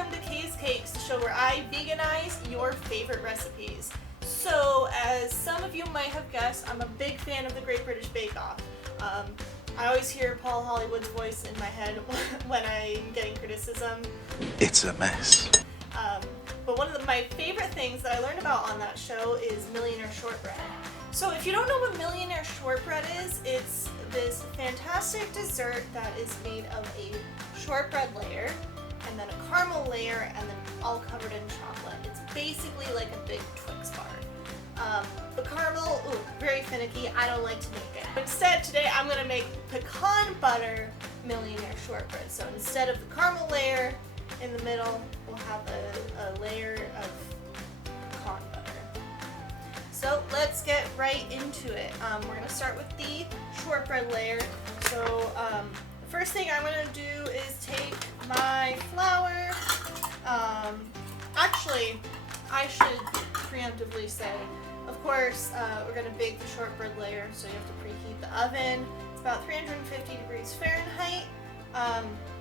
welcome to Kay's Cakes, the show where I veganize your favorite recipes. So, as some of you might have guessed, I'm a big fan of the Great British Bake Off. I always hear Paul Hollywood's voice in my head when I'm getting criticism. It's a mess. But one of my favorite things that I learned about on that show is Millionaire Shortbread. So if you don't know what Millionaire Shortbread is, it's this fantastic dessert that is made of a shortbread layer and then a caramel layer and then all covered in chocolate. It's basically like a big Twix bar. The caramel, very finicky. I don't like to make it. Instead, today I'm going to make pecan butter Millionaire Shortbread. So instead of the caramel layer in the middle, we'll have a layer of pecan butter. So let's get right into it. We're going to start with the shortbread layer. So the first thing I'm going to do is take my flour. Actually, I should preemptively say, of course, we're going to bake the shortbread layer, so you have to preheat the oven. It's about 350 degrees Fahrenheit.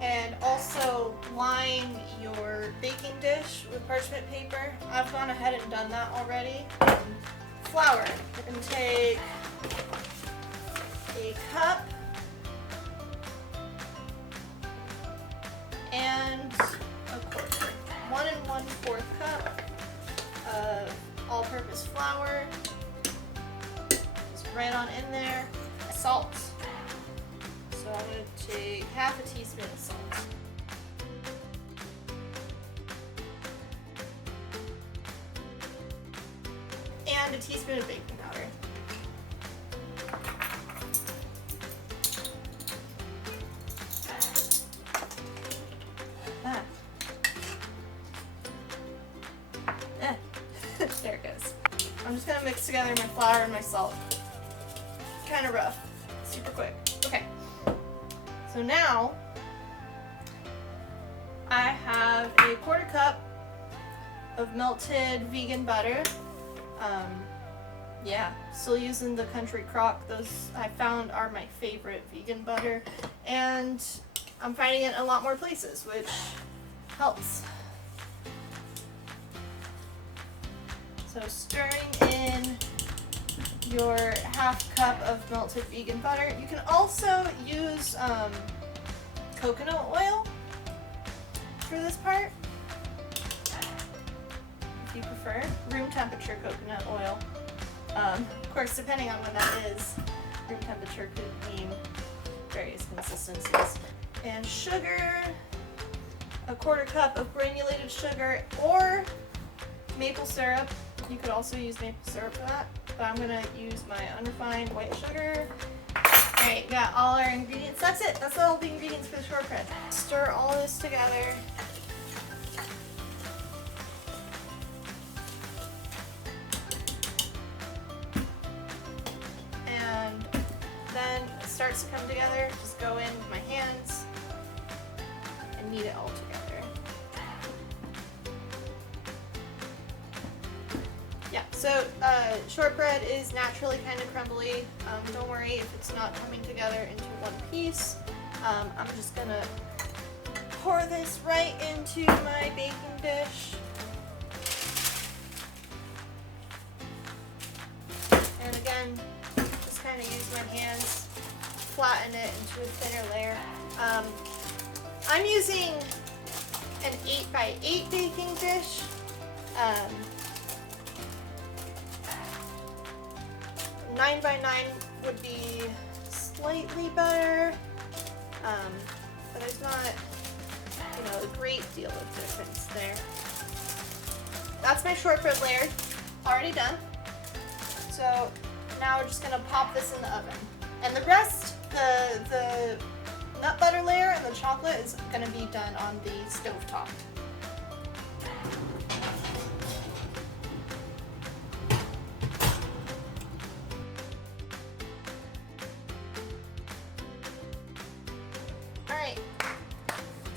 And also line your baking dish with parchment paper. I've gone ahead and done that already. Flour. We're going to take a cup and a quarter. 1 1/4 cup of all-purpose flour. Just right on in there. Salt. So I'm going to take half a teaspoon of salt. And a teaspoon of baking powder. There it goes. I'm just going to mix together my flour and my salt. Kind of rough. Super quick. Okay. So now I have a 1/4 cup of melted vegan butter. Yeah, still using the Country Crock. Those I found are my favorite vegan butter, and I'm finding it in a lot more places, which helps. So stirring in your 1/2 cup of melted vegan butter. You can also use coconut oil for this part, if you prefer. Room temperature coconut oil. Of course, depending on when that is, room temperature could mean various consistencies. And sugar, a 1/4 cup of granulated sugar or maple syrup. You could also use maple syrup for that, but I'm going to use my unrefined white sugar. Alright, got all our ingredients. That's it. That's all the ingredients for the shortbread. Stir all this together. And then it starts to come together. Just go in with my hands and knead it all together. Yeah, so shortbread is naturally kind of crumbly. Don't worry if it's not coming together into one piece. I'm just gonna pour this right into my baking dish. And again, just kind of use my hands, flatten it into a thinner layer. I'm using an 8x8 baking dish. 9x9 would be slightly better, but there's not, a great deal of difference there. That's my shortbread layer, already done. So now we're just gonna pop this in the oven. And the rest, the nut butter layer and the chocolate is gonna be done on the stovetop.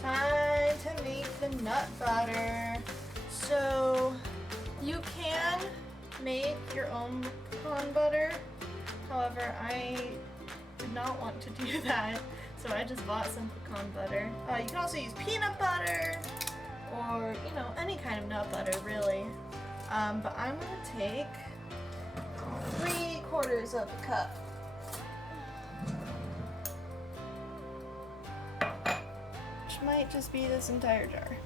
Time to make the nut butter. So you can make your own pecan butter. However, I did not want to do that, so I just bought some pecan butter. You can also use peanut butter or, you know, any kind of nut butter really. But I'm gonna take 3/4 of a cup. Which might just be this entire jar.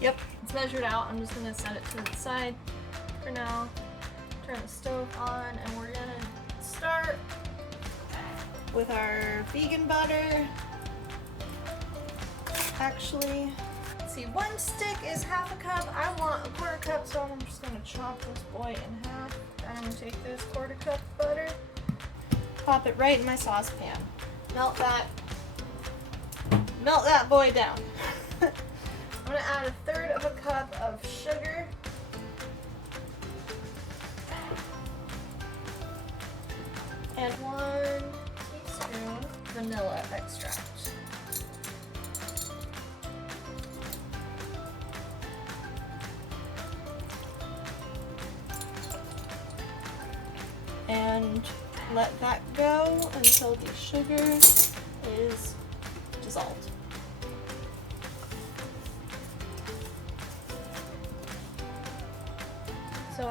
Yep, it's measured out. I'm just gonna set it to the side for now. Turn the stove on, and we're gonna start with our vegan butter. Actually, let's see, 1 stick is 1/2 cup. I want 1/4 cup, so I'm just gonna chop this boy in half. And I'm gonna take this 1/4 cup of butter, pop it right in my saucepan. Melt that boy down. I'm gonna add 1/3 of a cup of sugar. And 1 teaspoon vanilla extract. And let that go until the sugar is dissolved. So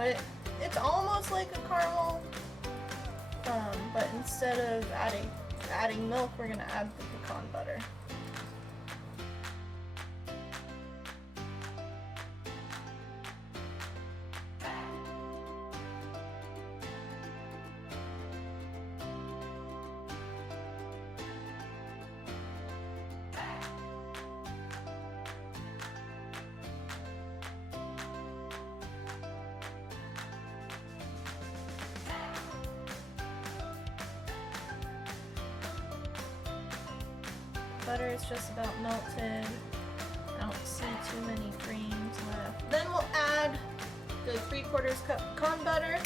it's almost like a caramel, but instead of adding milk, we're gonna add the pecan butter. Butter is just about melted. I don't see too many creams left. Then we'll add the 3/4 cup pecan butter.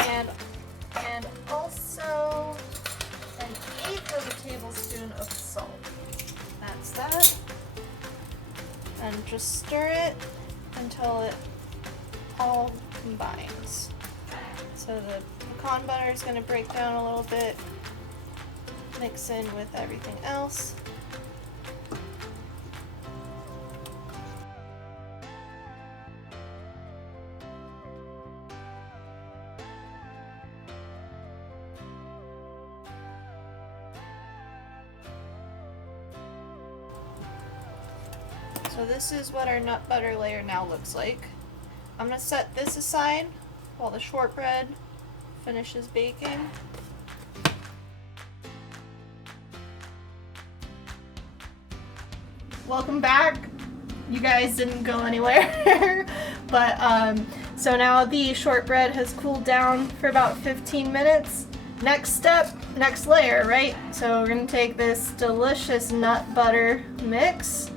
And also 1/8 of a tablespoon of salt. That's that. And just stir it until it all combines. So the pecan butter is going to break down a little bit, mix in with everything else. So this is what our nut butter layer now looks like. I'm going to set this aside while the shortbread finishes baking. Welcome back. You guys didn't go anywhere. But so now the shortbread has cooled down for about 15 minutes. Next step, next layer, right? So we're gonna take this delicious nut butter mix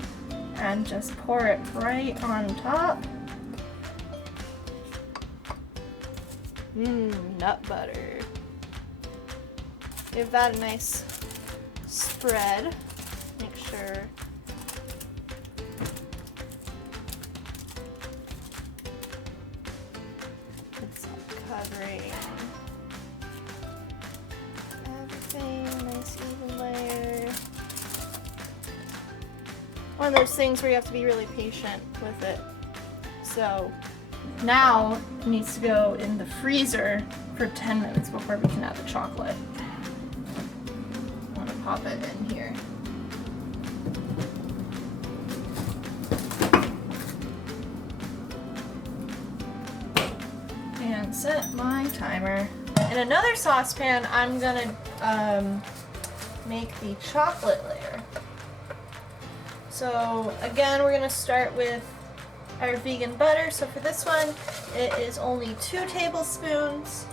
and just pour it right on top. Nut butter. Give that a nice spread. Make sure it's covering everything. Nice even layer. One of those things where you have to be really patient with it. So now it needs to go in the freezer for 10 minutes before we can add the chocolate. I'm gonna pop it in here. And set my timer. In another saucepan, I'm gonna make the chocolate layer. So again, we're gonna start with our vegan butter. So for this one, it is only 2 tablespoons.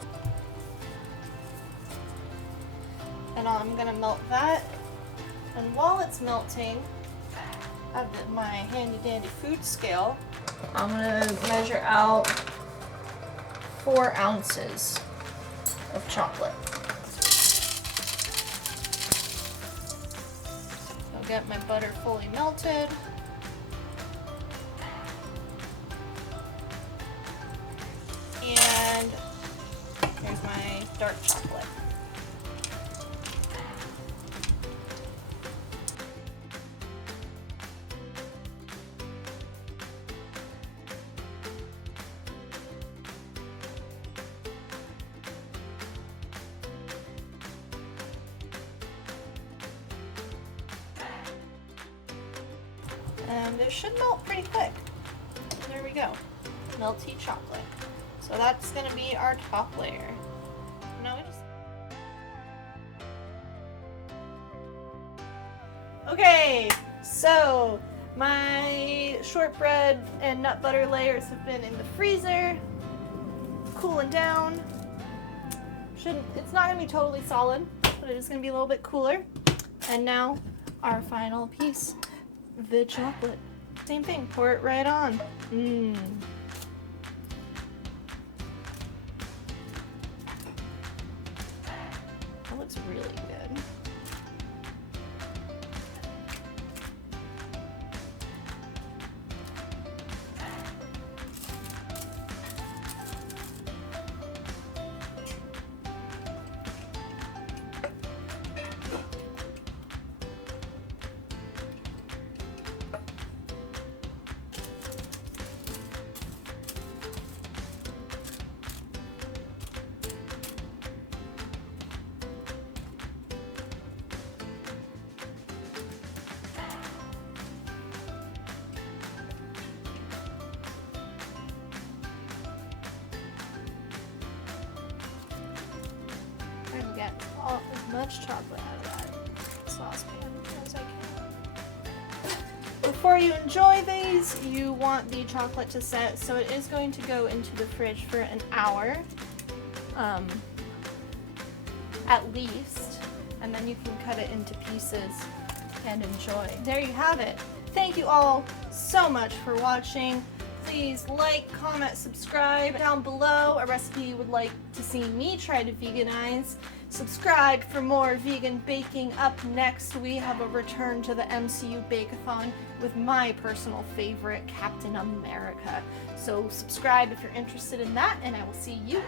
And I'm gonna melt that. And while it's melting, I have my handy dandy food scale. I'm gonna measure out 4 ounces of chocolate. get my butter fully melted. And here's my dark chocolate. And it should melt pretty quick. There we go. Melty chocolate. So that's going to be our top layer. Now we just... Okay, so my shortbread and nut butter layers have been in the freezer, cooling down. It's not going to be totally solid, but it is going to be a little bit cooler. And now our final piece. The chocolate. Same thing, pour it right on. That looks really good. Trying to get as much chocolate out of that saucepan as I can. Before you enjoy these, you want the chocolate to set, so it is going to go into the fridge for an hour, at least, and then you can cut it into pieces and enjoy. There you have it. Thank you all so much for watching. Please like, comment, subscribe. Down below a recipe you would like to see me try to veganize. Subscribe for more vegan baking. Up next, we have a return to the MCU Bake-a-thon with my personal favorite, Captain America. So subscribe if you're interested in that, and I will see you